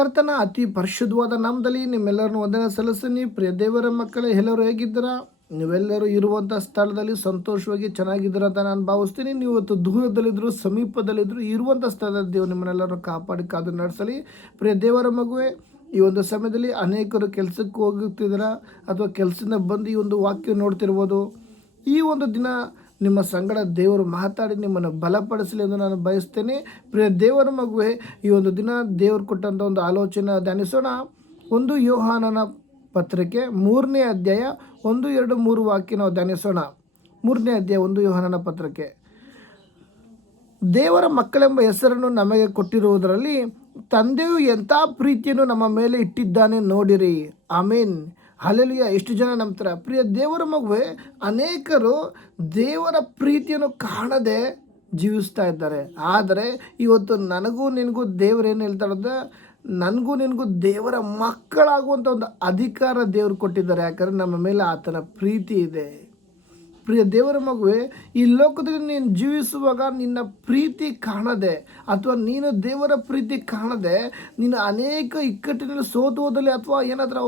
ಕರ್ತನ ಅತಿ ಪರಿಶುದ್ಧವಾದ ನಾಮದಲ್ಲಿ ನಿಮ್ಮೆಲ್ಲರನ್ನು ವಂದನೆ ಸಲ್ಲಿಸ್ತೀನಿ. ಪ್ರಿಯ ದೇವರ ಮಕ್ಕಳೇ, ಎಲ್ಲರೂ ಹೇಗಿದ್ದೀರಾ? ನೀವೆಲ್ಲರೂ ಇರುವಂಥ ಸ್ಥಳದಲ್ಲಿ ಸಂತೋಷವಾಗಿ ಚೆನ್ನಾಗಿದ್ದೀರ ಅಂತ ನಾನು ಭಾವಿಸ್ತೀನಿ. ನೀವು ಇವತ್ತು ದೂರದಲ್ಲಿದ್ದರೂ ಸಮೀಪದಲ್ಲಿದ್ದರೂ ಇರುವಂಥ ಸ್ಥಳದಲ್ಲಿ ದೇವರು ನಿಮ್ಮನ್ನೆಲ್ಲರನ್ನು ಕಾಪಾಡಿ ಕಾದು ನಡೆಸಲಿ. ಪ್ರಿಯ ದೇವರ ಮಗುವೆ, ಈ ಒಂದು ಸಮಯದಲ್ಲಿ ಅನೇಕರು ಕೆಲಸಕ್ಕೆ ಹೋಗುತ್ತಿದ್ದೀರ ಅಥವಾ ಕೆಲಸದಿಂದ ಬಂದು ಈ ಒಂದು ವಾಕ್ಯ ನೋಡ್ತಿರ್ಬೋದು. ಈ ಒಂದು ದಿನ ನಿಮ್ಮ ಸಂಗಡ ದೇವರು ಮಾತಾಡಿ ನಿಮ್ಮನ್ನು ಬಲಪಡಿಸಲಿ ಎಂದು ನಾನು ಬಯಸ್ತೇನೆ. ಪ್ರಿಯ ದೇವರ ಮಗುವೆ, ಈ ಒಂದು ದಿನ ದೇವರು ಕೊಟ್ಟಂಥ ಒಂದು ಆಲೋಚನೆ ಧ್ಯಾನಿಸೋಣ. 1 ಯೋಹಾನನ ಪತ್ರಿಕೆ 3ನೇ ಅಧ್ಯಾಯ 1, 2, 3 ವಾಕ್ಯ ನಾವು ಧ್ಯಾನಿಸೋಣ. 3ನೇ ಅಧ್ಯಾಯ 1 ಯೋಹಾನನ ಪತ್ರಿಕೆ. ದೇವರ ಮಕ್ಕಳೆಂಬ ಹೆಸರನ್ನು ನಮಗೆ ಕೊಟ್ಟಿರುವುದರಲ್ಲಿ ತಂದೆಯು ಎಂಥ ಪ್ರೀತಿಯನ್ನು ನಮ್ಮ ಮೇಲೆ ಇಟ್ಟಿದ್ದಾನೆ ನೋಡಿರಿ. ಆಮೇನ್, ಹಲ್ಲೆಲೂಯಾ. ಎಷ್ಟು ಜನ ನಂಬ್ತಾರೆ? ಪ್ರಿಯ ದೇವರ ಮಗುವೆ, ಅನೇಕರು ದೇವರ ಪ್ರೀತಿಯನ್ನು ಕಾಣದೆ ಜೀವಿಸ್ತಾ ಇದ್ದಾರೆ. ಆದರೆ ಇವತ್ತು ನನಗೂ ನಿನಗೂ ದೇವರು ಏನು ಹೇಳ್ತಾರಂದ್ರೆ, ನನಗೂ ನಿನಗೂ ದೇವರ ಮಕ್ಕಳಾಗುವಂಥ ಒಂದು ಅಧಿಕಾರ ದೇವರು ಕೊಟ್ಟಿದ್ದಾರೆ. ಯಾಕಂದರೆ ನಮ್ಮ ಮೇಲೆ ಆತನ ಪ್ರೀತಿ ಇದೆ. ಪ್ರಿಯ ದೇವರ ಮಗುವೆ, ಈ ಲೋಕದಲ್ಲಿ ನೀನು ಜೀವಿಸುವಾಗ ನಿನ್ನ ಪ್ರೀತಿ ಕಾಣದೆ ಅಥವಾ ನೀನು ದೇವರ ಪ್ರೀತಿ ಕಾಣದೆ ನೀನು ಅನೇಕ ಇಕ್ಕಟ್ಟಿನಲ್ಲಿ ಸೋತು ಹೋದಲ್ಲಿ ಅಥವಾ ಏನಾದರೂ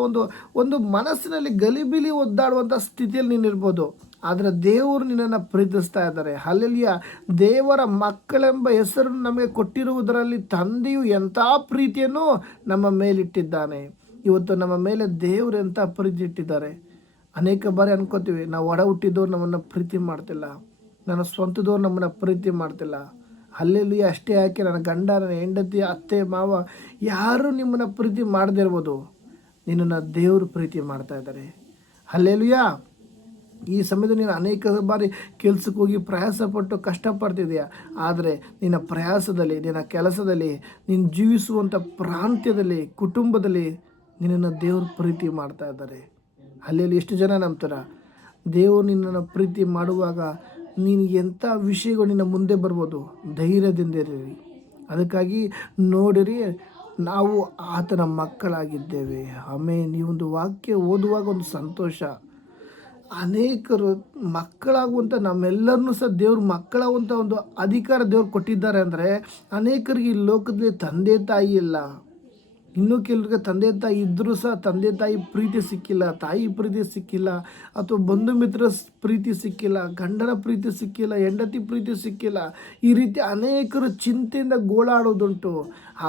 ಒಂದು ಮನಸ್ಸಿನಲ್ಲಿ ಗಲಿಬಿಲಿ ಒದ್ದಾಡುವಂಥ ಸ್ಥಿತಿಯಲ್ಲಿ ನೀನು ಇರ್ಬೋದು. ಆದರೆ ದೇವರು ನಿನ್ನನ್ನು ಪ್ರೀತಿಸ್ತಾ ಇದ್ದಾರೆ. ಹಲ್ಲೆಲೂಯಾ. ದೇವರ ಮಕ್ಕಳೆಂಬ ಹೆಸರನ್ನು ನಮಗೆ ಕೊಟ್ಟಿರುವುದರಲ್ಲಿ ತಂದೆಯು ಎಂಥ ಪ್ರೀತಿಯನ್ನು ನಮ್ಮ ಮೇಲಿಟ್ಟಿದ್ದಾನೆ. ಇವತ್ತು ನಮ್ಮ ಮೇಲೆ ದೇವರು ಎಂಥ ಪ್ರೀತಿ ಇಟ್ಟಿದ್ದಾರೆ. ಅನೇಕ ಬಾರಿ ಅನ್ಕೋತೀವಿ, ನಾವು ಒಡ ಹುಟ್ಟಿದವ್ರು ನಮ್ಮನ್ನು ಪ್ರೀತಿ ಮಾಡ್ತಿಲ್ಲ, ನನ್ನ ಸ್ವಂತದವ್ರು ನಮ್ಮನ್ನು ಪ್ರೀತಿ ಮಾಡ್ತಿಲ್ಲ. ಹಲ್ಲೆಲೂಯಾ. ಅಷ್ಟೇ ಯಾಕೆ, ನನ್ನ ಗಂಡ, ನನ್ನ ಹೆಂಡತಿ, ಅತ್ತೆ, ಮಾವ ಯಾರು ನಿಮ್ಮನ್ನು ಪ್ರೀತಿ ಮಾಡದೇ ಇರ್ಬೋದು, ನಿನ್ನನ್ನು ದೇವರು ಪ್ರೀತಿ ಮಾಡ್ತಾ ಇದ್ದಾರೆ. ಹಲ್ಲೆಲೂಯಾ. ಈ ಸಮಯದಲ್ಲಿ ನೀನು ಅನೇಕ ಬಾರಿ ಕೆಲಸಕ್ಕೆ ಹೋಗಿ ಪ್ರಯಾಸಪಟ್ಟು ಕಷ್ಟಪಡ್ತಿದೆಯಾ. ಆದರೆ ನಿನ್ನ ಪ್ರಯಾಸದಲ್ಲಿ, ನಿನ್ನ ಕೆಲಸದಲ್ಲಿ, ನೀನು ಜೀವಿಸುವಂಥ ಪ್ರಾಂತ್ಯದಲ್ಲಿ, ಕುಟುಂಬದಲ್ಲಿ ನಿನ್ನನ್ನು ದೇವರು ಪ್ರೀತಿ ಮಾಡ್ತಾ ಇದ್ದಾರೆ. ಅಲ್ಲಿ ಎಷ್ಟು ಜನ ನಂಬ್ತಾರ? ದೇವರು ನಿನ್ನನ್ನು ಪ್ರೀತಿ ಮಾಡುವಾಗ ನೀನು ಎಂಥ ವಿಷಯಗಳು ನಿನ್ನ ಮುಂದೆ ಬರ್ಬೋದು. ಧೈರ್ಯದಿಂದಿರಿ. ಅದಕ್ಕಾಗಿ ನೋಡಿರಿ, ನಾವು ಆತನ ಮಕ್ಕಳಾಗಿದ್ದೇವೆ. ಆಮೇಲೆ ಈ ಒಂದು ವಾಕ್ಯ ಓದುವಾಗ ಒಂದು ಸಂತೋಷ. ಅನೇಕರು ಮಕ್ಕಳಾಗುವಂಥ ನಮ್ಮೆಲ್ಲರನ್ನೂ ಸಹ ದೇವ್ರು ಮಕ್ಕಳಾಗುವಂಥ ಒಂದು ಅಧಿಕಾರ ದೇವ್ರು ಕೊಟ್ಟಿದ್ದಾರೆ. ಅಂದರೆ ಅನೇಕರಿಗೆ ಈ ಲೋಕದಲ್ಲಿ ತಂದೆ ತಾಯಿ ಇಲ್ಲ. ಇನ್ನೂ ಕೆಲವ್ರಿಗೆ ತಂದೆ ತಾಯಿ ಇದ್ದರೂ ಸಹ ತಂದೆ ತಾಯಿ ಪ್ರೀತಿ ಸಿಕ್ಕಿಲ್ಲ, ತಾಯಿ ಪ್ರೀತಿ ಸಿಕ್ಕಿಲ್ಲ, ಅಥವಾ ಬಂಧು ಮಿತ್ರ ಪ್ರೀತಿ ಸಿಕ್ಕಿಲ್ಲ, ಗಂಡನ ಪ್ರೀತಿ ಸಿಕ್ಕಿಲ್ಲ, ಹೆಂಡತಿ ಪ್ರೀತಿ ಸಿಕ್ಕಿಲ್ಲ. ಈ ರೀತಿ ಅನೇಕರು ಚಿಂತೆಯಿಂದ ಗೋಳಾಡೋದುಂಟು.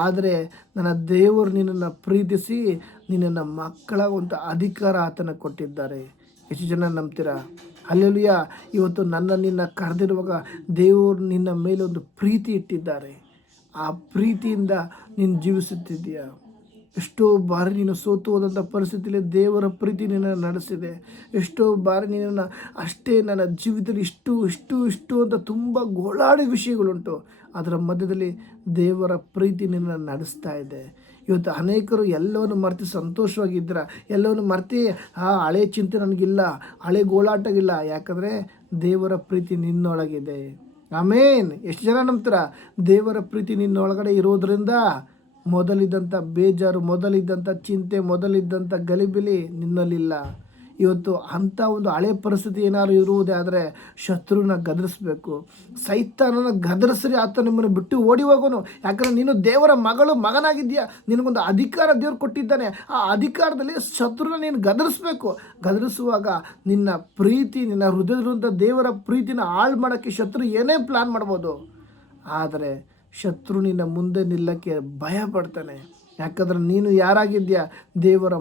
ಆದರೆ ನನ್ನ ದೇವರು ನಿನ್ನನ್ನು ಪ್ರೀತಿಸಿ ನಿನ್ನನ್ನು ಮಕ್ಕಳಾಗುವಂಥ ಅಧಿಕಾರ ಆತನ ಕೊಟ್ಟಿದ್ದಾರೆ. ಎಷ್ಟು ಜನ ನಂಬ್ತೀರಾ? ಹಲ್ಲೆಲೂಯಾ. ಇವತ್ತು ನಿನ್ನ ಕರೆದಿರುವಾಗ ದೇವರು ನಿನ್ನ ಮೇಲೆ ಒಂದು ಪ್ರೀತಿ ಇಟ್ಟಿದ್ದಾರೆ. ಆ ಪ್ರೀತಿಯಿಂದ ನೀನು ಜೀವಿಸುತ್ತಿದ್ದೀಯಾ. ಎಷ್ಟೋ ಬಾರಿ ನೀನು ಸೋತು ಹೋದಂಥ ಪರಿಸ್ಥಿತಿಯಲ್ಲಿ ದೇವರ ಪ್ರೀತಿ ನಿನ್ನನ್ನು ನಡೆಸಿದೆ. ಎಷ್ಟೋ ಬಾರಿ ನಿನ್ನನ್ನು ಅಷ್ಟೇ ನನ್ನ ಜೀವಿತದಲ್ಲಿ ಇಷ್ಟು ಅಂತ ತುಂಬ ಗೋಳಾಡಿ ವಿಷಯಗಳುಂಟು. ಅದರ ಮಧ್ಯದಲ್ಲಿ ದೇವರ ಪ್ರೀತಿ ನಿನ್ನನ್ನು ನಡೆಸ್ತಾ ಇದೆ. ಇವತ್ತು ಅನೇಕರು ಎಲ್ಲವನ್ನು ಮರೆತು ಸಂತೋಷವಾಗಿದ್ದೀರ. ಎಲ್ಲವನ್ನು ಮರೆತು ಹಳೆ ಚಿಂತೆ ನನಗಿಲ್ಲ, ಹಳೆ ಗೋಳಾಟಗಿಲ್ಲ. ಯಾಕಂದರೆ ದೇವರ ಪ್ರೀತಿ ನಿನ್ನೊಳಗಿದೆ. ಆಮೇನ್. ಎಷ್ಟು ಜನ ನಂಬ್ತೀರ? ದೇವರ ಪ್ರೀತಿ ನಿನ್ನೊಳಗಡೆ ಇರೋದ್ರಿಂದ ಮೊದಲಿದ್ದಂಥ ಬೇಜಾರು, ಮೊದಲಿದ್ದಂಥ ಚಿಂತೆ, ಮೊದಲಿದ್ದಂಥ ಗಲಿಬಿಲಿ ನಿನ್ನಲ್ಲಿಲ್ಲ. ಇವತ್ತು ಅಂಥ ಒಂದು ಹಳೆ ಪರಿಸ್ಥಿತಿ ಏನಾದ್ರು ಇರುವುದೇ ಆದರೆ ಶತ್ರುನ ಗದರಿಸಬೇಕು. ಸೈತಾನನ ಗದರಿಸ್ರಿ, ಆತ ನಿಮ್ಮನ್ನು ಬಿಟ್ಟು ಓಡಿ ಹೋಗೋನು. ಯಾಕಂದರೆ ನೀನು ದೇವರ ಮಗನಾಗಿದ್ದೀಯಾ. ನಿನಗೊಂದು ಅಧಿಕಾರ ದೇವ್ರು ಕೊಟ್ಟಿದ್ದಾನೆ. ಆ ಅಧಿಕಾರದಲ್ಲಿ ಶತ್ರುನ ನೀನು ಗದರಿಸಬೇಕು. ಗದರಿಸುವಾಗ ನಿನ್ನ ಪ್ರೀತಿ, ನಿನ್ನ ಹೃದಯದಲ್ಲಿರುವಂಥ ದೇವರ ಪ್ರೀತಿನ ಹಾಳು ಮಾಡೋಕ್ಕೆ ಶತ್ರು ಏನೇ ಪ್ಲ್ಯಾನ್ ಮಾಡ್ಬೋದು. ಆದರೆ ಶತ್ರು ನಿನ್ನ ಮುಂದೆ ನಿಲ್ಲಕ್ಕೆ ಭಯ ಪಡ್ತಾನೆ. ಯಾಕಂದರೆ ನೀನು ಯಾರಾಗಿದ್ದೀಯಾ? ದೇವರ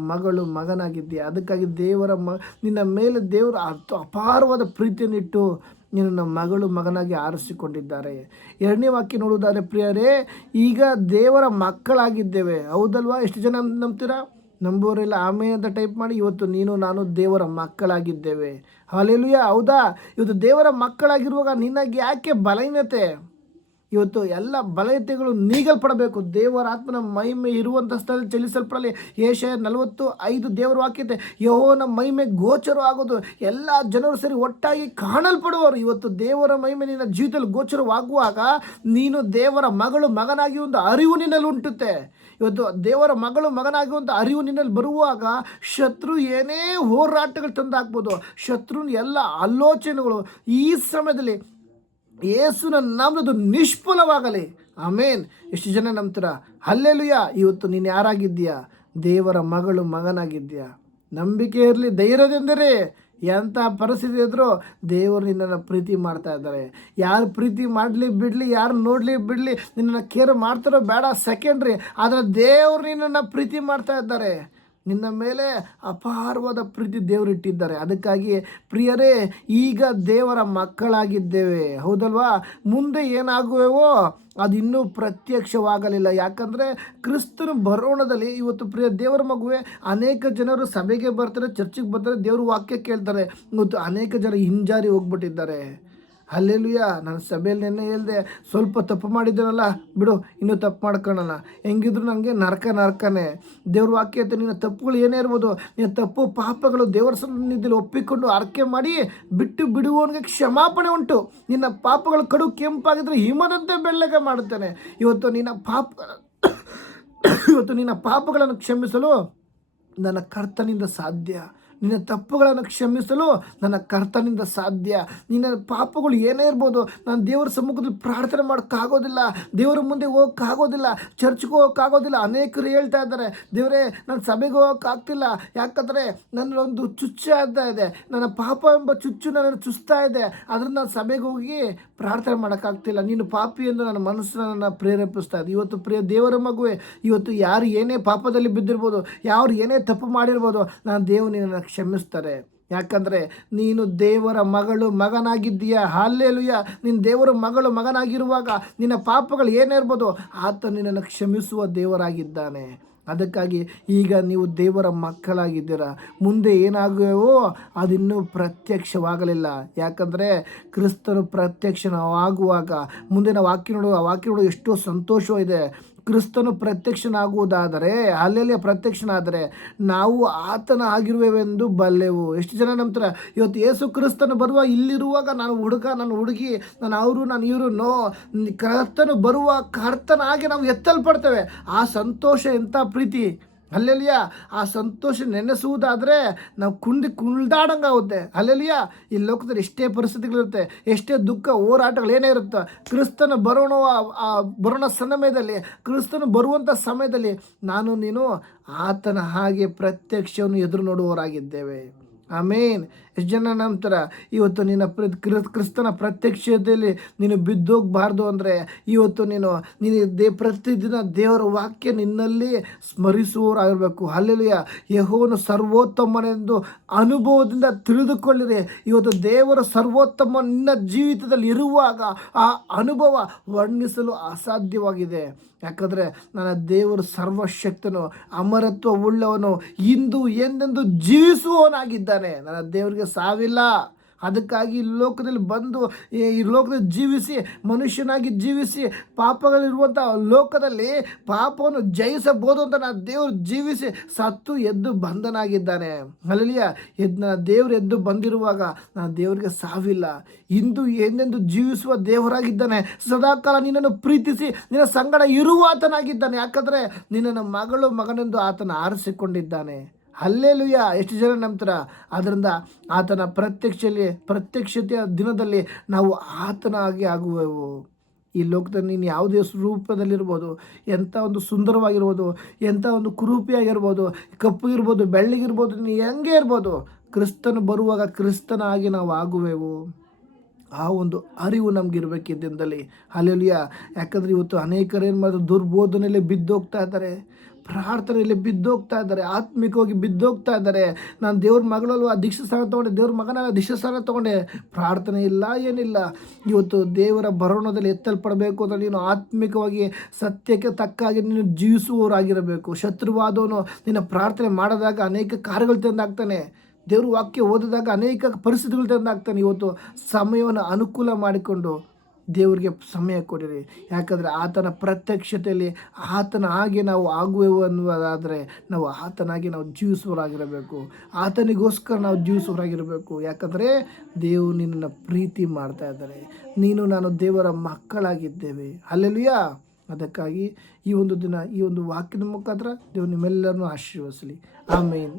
ಮಗನಾಗಿದ್ದೀಯಾ. ಅದಕ್ಕಾಗಿ ನಿನ್ನ ಮೇಲೆ ದೇವರು ಅಪಾರವಾದ ಪ್ರೀತಿಯನ್ನಿಟ್ಟು ನಿನ್ನ ಮಗನಾಗಿ ಆರಿಸಿಕೊಂಡಿದ್ದಾರೆ. 2ನೇ ವಾಕ್ಯ ನೋಡುವುದಾದರೆ, ಪ್ರಿಯರೇ, ಈಗ ದೇವರ ಮಕ್ಕಳಾಗಿದ್ದೇವೆ. ಹೌದಲ್ವಾ? ಎಷ್ಟು ಜನ ನಂಬ್ತೀರಾ? ನಂಬೋರೆಲ್ಲ ಆಮೇಲೆ ಅಂತ ಟೈಪ್ ಮಾಡಿ. ಇವತ್ತು ನಾನು ದೇವರ ಮಕ್ಕಳಾಗಿದ್ದೇವೆ. ಹಲ್ಲೆಲೂಯಾ. ಹೌದಾ? ಇವತ್ತು ದೇವರ ಮಕ್ಕಳಾಗಿರುವಾಗ ನಿನಗೆ ಯಾಕೆ ಬಲಹೀನತೆ? ಇವತ್ತು ಎಲ್ಲ ಬಲಹೀನತೆಗಳು ನೀಗಲ್ಪಡಬೇಕು. ದೇವರ ಆತ್ಮನ ಮಹಿಮೆ ಇರುವಂಥ ಸ್ಥಳದಲ್ಲಿ ಚಲಿಸಲ್ಪಡಲಿ. ಯೆಶಾಯ 40:5 ದೇವರ ವಾಕ್ಯತೆ, ಯೆಹೋವನ ಮಹಿಮೆ ಗೋಚರ ಆಗೋದು, ಎಲ್ಲ ಜನರು ಸೇರಿ ಒಟ್ಟಾಗಿ ಕಾಣಲ್ಪಡುವರು. ಇವತ್ತು ದೇವರ ಮಹಿಮೆ ನಿನ್ನ ಜೀವಿತದಲ್ಲಿ ಗೋಚರವಾಗುವಾಗ ನೀನು ದೇವರ ಮಗನಾಗಿ ಒಂದು ಅರಿವು ನಿನ್ನಲ್ಲಿ ಉಂಟುತ್ತೆ. ಇವತ್ತು ದೇವರ ಮಗನಾಗುವಂಥ ಅರಿವು ನಿನ್ನಲ್ಲಿ ಬರುವಾಗ ಶತ್ರು ಏನೇ ಹೋರಾಟಗಳು ತಂದು ಹಾಕ್ಬೋದು. ಶತ್ರುನ ಎಲ್ಲ ಆಲೋಚನೆಗಳು ಈ ಸಮಯದಲ್ಲಿ ಯೇಸುವಿನ ನಾಮದ ನಿಷ್ಫಲವಾಗಲಿ. ಆಮೇನ್. ಎಷ್ಟು ಜನ ನಂಬ್ತೀರ? ಹಲ್ಲೆಲೂಯ. ಇವತ್ತು ನೀನು ಯಾರಾಗಿದ್ದೀಯಾ? ದೇವರ ಮಗಳು, ಮಗನಾಗಿದ್ದೀಯಾ? ನಂಬಿಕೆ ಇರಲಿ, ಧೈರ್ಯದಿಂದರೆ ಎಂಥ ಪರಿಸ್ಥಿತಿ ಇದ್ದರೂ ದೇವರು ನಿನ್ನನ್ನು ಪ್ರೀತಿ ಮಾಡ್ತಾ ಇದ್ದಾರೆ. ಯಾರು ಪ್ರೀತಿ ಮಾಡಲಿ ಬಿಡಲಿ, ಯಾರು ನೋಡಲಿ ಬಿಡಲಿ, ನಿನ್ನನ್ನು ಕೇರ್ ಮಾಡ್ತಾರೋ ಬೇಡ ಸೆಕೆಂಡ್ರಿ, ಆದರೆ ದೇವರು ನಿನ್ನನ್ನು ಪ್ರೀತಿ ಮಾಡ್ತಾ ಇದ್ದಾರೆ. ನಿನ್ನ ಮೇಲೆ ಅಪಾರವಾದ ಪ್ರೀತಿ ದೇವರು ಇಟ್ಟಿದ್ದಾರೆ. ಅದಕ್ಕಾಗಿ ಪ್ರಿಯರೇ, ಈಗ ದೇವರ ಮಕ್ಕಳಾಗಿದ್ದೇವೆ, ಹೌದಲ್ವಾ? ಮುಂದೆ ಏನಾಗುವೆವೋ ಅದು ಇನ್ನೂ ಪ್ರತ್ಯಕ್ಷವಾಗಲಿಲ್ಲ. ಯಾಕಂದರೆ ಕ್ರಿಸ್ತನ ಬರೋಣದಲ್ಲಿ ಇವತ್ತು ಪ್ರಿಯ ದೇವರ ಮಗುವೆ ಅನೇಕ ಜನರು ಸಭೆಗೆ ಬರ್ತಾರೆ, ಚರ್ಚಿಗೆ ಬರ್ತಾರೆ, ದೇವ್ರ ವಾಕ್ಯ ಕೇಳ್ತಾರೆ. ಇವತ್ತು ಅನೇಕ ಜನ ಹಿಂಜಾರಿ ಹೋಗ್ಬಿಟ್ಟಿದ್ದಾರೆ. ಹಲ್ಲೆಲೂಯ. ನಾನು ಸಭೆಯಲ್ಲಿ ನೆನ್ನೆ ಹೇಳ್ದೆ, ಸ್ವಲ್ಪ ತಪ್ಪು ಮಾಡಿದ್ದೇನಲ್ಲ, ಬಿಡು, ಇನ್ನೂ ತಪ್ಪು ಮಾಡ್ಕೊಳ್ಳೋಣ. ಹೆಂಗಿದ್ರು ನನಗೆ ನರಕನೇ. ದೇವ್ರ ವಾಕ್ಯ ಐತೆ, ನಿನ್ನ ತಪ್ಪುಗಳು ಏನೇ ಇರ್ಬೋದು, ನಿನ್ನ ತಪ್ಪು ಪಾಪಗಳು ದೇವರ ಸನ್ನಿಧಿಯಲ್ಲಿ ಒಪ್ಪಿಕೊಂಡು ಅರ್ಕೆ ಮಾಡಿ ಬಿಟ್ಟು ಬಿಡುವವನಿಗೆ ಕ್ಷಮಾಪಣೆ ಉಂಟು. ನಿನ್ನ ಪಾಪಗಳು ಕಡು ಕೆಂಪಾಗಿದ್ದರೆ ಹಿಮದಂತೆ ಬೆಳ್ಳಗೆ ಮಾಡುತ್ತೇನೆ. ಇವತ್ತು ನಿನ್ನ ಪಾಪಗಳನ್ನು ಕ್ಷಮಿಸಲು ನನ್ನ ಕರ್ತನಿಂದ ಸಾಧ್ಯ. ನಿನ್ನ ತಪ್ಪುಗಳನ್ನು ಕ್ಷಮಿಸಲು ನನ್ನ ಕರ್ತನಿಂದ ಸಾಧ್ಯ. ನಿನ್ನ ಪಾಪಗಳು ಏನೇ ಇರ್ಬೋದು, ನಾನು ದೇವರ ಸಮ್ಮುಖದಲ್ಲಿ ಪ್ರಾರ್ಥನೆ ಮಾಡೋಕ್ಕಾಗೋದಿಲ್ಲ, ದೇವರ ಮುಂದೆ ಹೋಗೋಕ್ಕಾಗೋದಿಲ್ಲ, ಚರ್ಚ್ಗೆ ಹೋಗೋಕ್ಕಾಗೋದಿಲ್ಲ. ಅನೇಕರು ಹೇಳ್ತಾ ಇದ್ದಾರೆ, ದೇವರೇ ನಾನು ಸಭೆಗೆ ಹೋಗೋಕ್ಕಾಗ್ತಿಲ್ಲ, ಯಾಕಂದರೆ ನನ್ನೊಂದು ಚುಚ್ಚು ಆಗ್ತಾ ಇದೆ, ನನ್ನ ಪಾಪ ಎಂಬ ಚುಚ್ಚು ನನ್ನನ್ನು ಚುಸ್ತಾ ಇದೆ, ಅದರಿಂದ ನಾನು ಸಭೆಗೆ ಹೋಗಿ ಪ್ರಾರ್ಥನೆ ಮಾಡೋಕ್ಕಾಗ್ತಿಲ್ಲ. ನೀನು ಪಾಪಿ ಎಂದು ನನ್ನ ಮನಸ್ಸನ್ನು ಪ್ರೇರೇಪಿಸ್ತಾ ಇದೆ. ಇವತ್ತು ಪ್ರಿಯ ದೇವರ ಮಗುವೆ, ಇವತ್ತು ಯಾರು ಏನೇ ಪಾಪದಲ್ಲಿ ಬಿದ್ದಿರ್ಬೋದು, ಯಾರು ಏನೇ ತಪ್ಪು ಮಾಡಿರ್ಬೋದು, ನಾನು ದೇವರು ನಿನ್ನನ್ನು ಕ್ಷಮಿಸ್ತಾರೆ. ಯಾಕಂದರೆ ನೀನು ದೇವರ ಮಗಳು, ಮಗನಾಗಿದ್ದೀಯ. ಹಲ್ಲೆಲೂಯ. ನೀನು ದೇವರ ಮಗಳು, ಮಗನಾಗಿರುವಾಗ ನಿನ್ನ ಪಾಪಗಳು ಏನೇ ಇರ್ಬೋದು, ಆತ ನಿನ್ನನ್ನು ಕ್ಷಮಿಸುವ ದೇವರಾಗಿದ್ದಾನೆ. ಅದಕ್ಕಾಗಿ ಈಗ ನೀವು ದೇವರ ಮಕ್ಕಳಾಗಿದ್ದೀರ. ಮುಂದೆ ಏನಾಗುವೆವೋ ಅದಿನ್ನೂ ಪ್ರತ್ಯಕ್ಷವಾಗಲಿಲ್ಲ. ಯಾಕಂದರೆ ಕ್ರಿಸ್ತನು ಪ್ರತ್ಯಕ್ಷವಾಗುವಾಗ ಮುಂದಿನ ವಾಕ್ಯ ನೋಡುವ ಎಷ್ಟೋ ಸಂತೋಷವಿದೆ. ಕ್ರಿಸ್ತನು ಪ್ರತ್ಯಕ್ಷನಾಗುವುದಾದರೆ, ಅಲ್ಲೆಲ್ಲ ಪ್ರತ್ಯಕ್ಷನಾದರೆ ನಾವು ಆತನ ಆಗಿರುವೆವೆಂದು ಬಲ್ಲೆವು. ಎಷ್ಟು ಜನ ನಂಬ್ತಾರೆ? ಇವತ್ತು ಯೇಸು ಕ್ರಿಸ್ತನು ಬರುವ ಇಲ್ಲಿರುವಾಗ ನಾನು ಹುಡುಗ, ನಾನು ಹುಡುಗಿ, ನಾನು ಅವರು, ನಾನು ಇವರು, ಕರ್ತನು ಬರುವ ಕರ್ತನಾಗಿ ನಾವು ಎತ್ತಲ್ಪಡ್ತೇವೆ. ಆ ಸಂತೋಷ ಎಂಥ ಪ್ರೀತಿ! ಅಲ್ಲೆಲಿಯ. ಆ ಸಂತೋಷ ನೆನೆಸುವುದಾದರೆ ನಾವು ಕುಣಿದಾಡಂಗೆ ಆಗುತ್ತೆ. ಅಲ್ಲೆಲಿಯ. ಈ ಲೋಕದಲ್ಲಿ ಎಷ್ಟೇ ಪರಿಸ್ಥಿತಿಗಳಿರುತ್ತೆ, ಎಷ್ಟೇ ದುಃಖ ಹೋರಾಟಗಳು ಏನೇ ಇರುತ್ತೆ, ಕ್ರಿಸ್ತನ ಬರೋಣ ಸಮಯದಲ್ಲಿ, ಕ್ರಿಸ್ತನು ಬರುವಂಥ ಸಮಯದಲ್ಲಿ ನಾನು ನೀನು ಆತನ ಹಾಗೆ ಪ್ರತ್ಯಕ್ಷವನ್ನು ಎದುರು ನೋಡುವವರಾಗಿದ್ದೇವೆ. ಆಮೇನ್. ಎಷ್ಟು ಜನ ನಂತರ ಇವತ್ತು ನಿನ್ನ ಕ್ರಿಸ್ತನ ಪ್ರತ್ಯಕ್ಷತೆಯಲ್ಲಿ ನೀನು ಬಿದ್ದೋಗಬಾರ್ದು ಅಂದರೆ ಇವತ್ತು ನೀನು ಪ್ರತಿದಿನ ದೇವರ ವಾಕ್ಯ ನಿನ್ನಲ್ಲಿ ಸ್ಮರಿಸುವವರಾಗಿರಬೇಕು. ಹಲ್ಲೆಲೂಯ. ಯೆಹೋವನು ಸರ್ವೋತ್ತಮನೆಂದು ಅನುಭವದಿಂದ ತಿಳಿದುಕೊಳ್ಳಿರಿ. ಇವತ್ತು ದೇವರ ಸರ್ವೋತ್ತಮ ನಿನ್ನ ಜೀವಿತದಲ್ಲಿ ಇರುವಾಗ ಆ ಅನುಭವ ವರ್ಣಿಸಲು ಅಸಾಧ್ಯವಾಗಿದೆ. ಯಾಕಂದರೆ ನನ್ನ ದೇವರು ಸರ್ವಶಕ್ತನು, ಅಮರತ್ವ ಉಳ್ಳವನು, ಇಂದು ಎಂದೆಂದು ಜೀವಿಸುವವನಾಗಿದ್ದಾನೆ. ನನ್ನ ದೇವರಿಗೆ ಸಾವಿಲ್ಲ. ಅದಕ್ಕಾಗಿ ಈ ಲೋಕದಲ್ಲಿ ಬಂದು ಈ ಲೋಕದಲ್ಲಿ ಜೀವಿಸಿ, ಮನುಷ್ಯನಾಗಿ ಜೀವಿಸಿ, ಪಾಪಗಳಿರುವಂಥ ಲೋಕದಲ್ಲಿ ಪಾಪವನ್ನು ಜಯಿಸಬಹುದು ಅಂತ ನಾನು ದೇವರು ಜೀವಿಸಿ ಸತ್ತು ಎದ್ದು ಬಂದನಾಗಿದ್ದಾನೆ. ಅಲ್ಲಿಯ ದೇವರು ಎದ್ದು ಬಂದಿರುವಾಗ ನಾನು ದೇವರಿಗೆ ಸಾವಿಲ್ಲ. ಇಂದು ಎಂದೆಂದು ಜೀವಿಸುವ ದೇವರಾಗಿದ್ದಾನೆ. ಸದಾಕಾಲ ನಿನ್ನನ್ನು ಪ್ರೀತಿಸಿ ನಿನ್ನ ಸಂಗಡ ಇರುವಾತನಾಗಿದ್ದಾನೆ. ಯಾಕಂದರೆ ನಿನ್ನನ್ನು ಮಗಳು, ಮಗನೆಂದು ಆತನ ಆರಿಸಿಕೊಂಡಿದ್ದಾನೆ. ಹಲ್ಲೆಲೂಯ. ಎಷ್ಟು ಜನ ನಂಬ್ತಾರ? ಆದ್ದರಿಂದ ಆತನ ಪ್ರತ್ಯಕ್ಷತೆಯ ದಿನದಲ್ಲಿ ನಾವು ಆತನಾಗಿ ಆಗುವೆವು. ಈ ಲೋಕದಲ್ಲಿ ನೀನು ಯಾವುದೇ ರೂಪದಲ್ಲಿರ್ಬೋದು, ಎಂಥ ಒಂದು ಸುಂದರವಾಗಿರ್ಬೋದು, ಎಂಥ ಒಂದು ಕುರೂಪಿಯಾಗಿರ್ಬೋದು, ಕಪ್ಪಗಿರ್ಬೋದು, ಬೆಳ್ಳಗಿರ್ಬೋದು, ನೀನು ಹೆಂಗೆ ಇರ್ಬೋದು, ಕ್ರಿಸ್ತನು ಬರುವಾಗ ಕ್ರಿಸ್ತನಾಗಿ ನಾವು ಆಗುವೆವು. ಆ ಒಂದು ಅರಿವು ನಮಗಿರ್ಬೇಕಿದ್ದಲ್ಲಿ. ಹಲ್ಲೆಲೂಯ. ಯಾಕಂದರೆ ಇವತ್ತು ಅನೇಕರು ಏನು ಮಾಡೋದು, ದುರ್ಬೋಧನೆಯಲ್ಲಿ ಬಿದ್ದೋಗ್ತಾ ಇದ್ದಾರೆ, ಪ್ರಾರ್ಥನೆಯಲ್ಲಿ ಬಿದ್ದೋಗ್ತಾ ಇದ್ದಾರೆ, ಆತ್ಮಿಕವಾಗಿ ಬಿದ್ದೋಗ್ತಾ ಇದ್ದಾರೆ. ನಾನು ದೇವ್ರ ಮಗಳಲ್ವ ದೀಕ್ಷಾ ಸ್ಥಾನ ತೊಗೊಂಡೆ, ದೇವ್ರ ಮಗನ ದೀಕ್ಷಾ ಸ್ಥಾನ ತೊಗೊಂಡೆ, ಪ್ರಾರ್ಥನೆ ಇಲ್ಲ, ಏನಿಲ್ಲ. ಇವತ್ತು ದೇವರ ಬರೋಣದಲ್ಲಿ ಎತ್ತಲ್ಪಡಬೇಕು ಅಂದರೆ ನೀನು ಆತ್ಮಿಕವಾಗಿ ಸತ್ಯಕ್ಕೆ ತಕ್ಕಾಗಿ ನೀನು ಜೀವಿಸುವವರಾಗಿರಬೇಕು. ಶತ್ರುವಾದವನು ನಿನ್ನ ಪ್ರಾರ್ಥನೆ ಮಾಡಿದಾಗ ಅನೇಕ ಕಾರ್ಯಗಳು ತಂದಾಗ್ತಾನೆ, ದೇವ್ರ ವಾಕ್ಯ ಓದಿದಾಗ ಅನೇಕ ಪರಿಸ್ಥಿತಿಗಳು ತಂದಾಗ್ತಾನೆ. ಇವತ್ತು ಸಮಯವನ್ನು ಅನುಕೂಲ ಮಾಡಿಕೊಂಡು ದೇವರಿಗೆ ಸಮಯ ಕೊಡಿರಿ. ಯಾಕಂದರೆ ಆತನ ಪ್ರತ್ಯಕ್ಷತೆಯಲ್ಲಿ ಆತನ ಹಾಗೆ ನಾವು ಆಗುವೆವು ಅನ್ನುವುದಾದರೆ ನಾವು ಆತನಾಗಿ ನಾವು ಜೀವಿಸುವವರಾಗಿರಬೇಕು. ಆತನಿಗೋಸ್ಕರ ನಾವು ಜೀವಿಸುವವರಾಗಿರಬೇಕು. ಯಾಕಂದರೆ ದೇವರು ನಿನ್ನನ್ನು ಪ್ರೀತಿ ಮಾಡ್ತಾ ಇದ್ದಾರೆ. ನೀನು ನಾನು ದೇವರ ಮಕ್ಕಳಾಗಿದ್ದೇವೆ. ಹಲ್ಲೆಲೂಯಾ. ಅದಕ್ಕಾಗಿ ಈ ಒಂದು ದಿನ ಈ ಒಂದು ವಾಕ್ಯದ ಮುಖಾಂತರ ದೇವರು ನಿಮ್ಮೆಲ್ಲರನ್ನೂ ಆಶೀರ್ವದಿಸಲಿ. ಆಮೇನ್.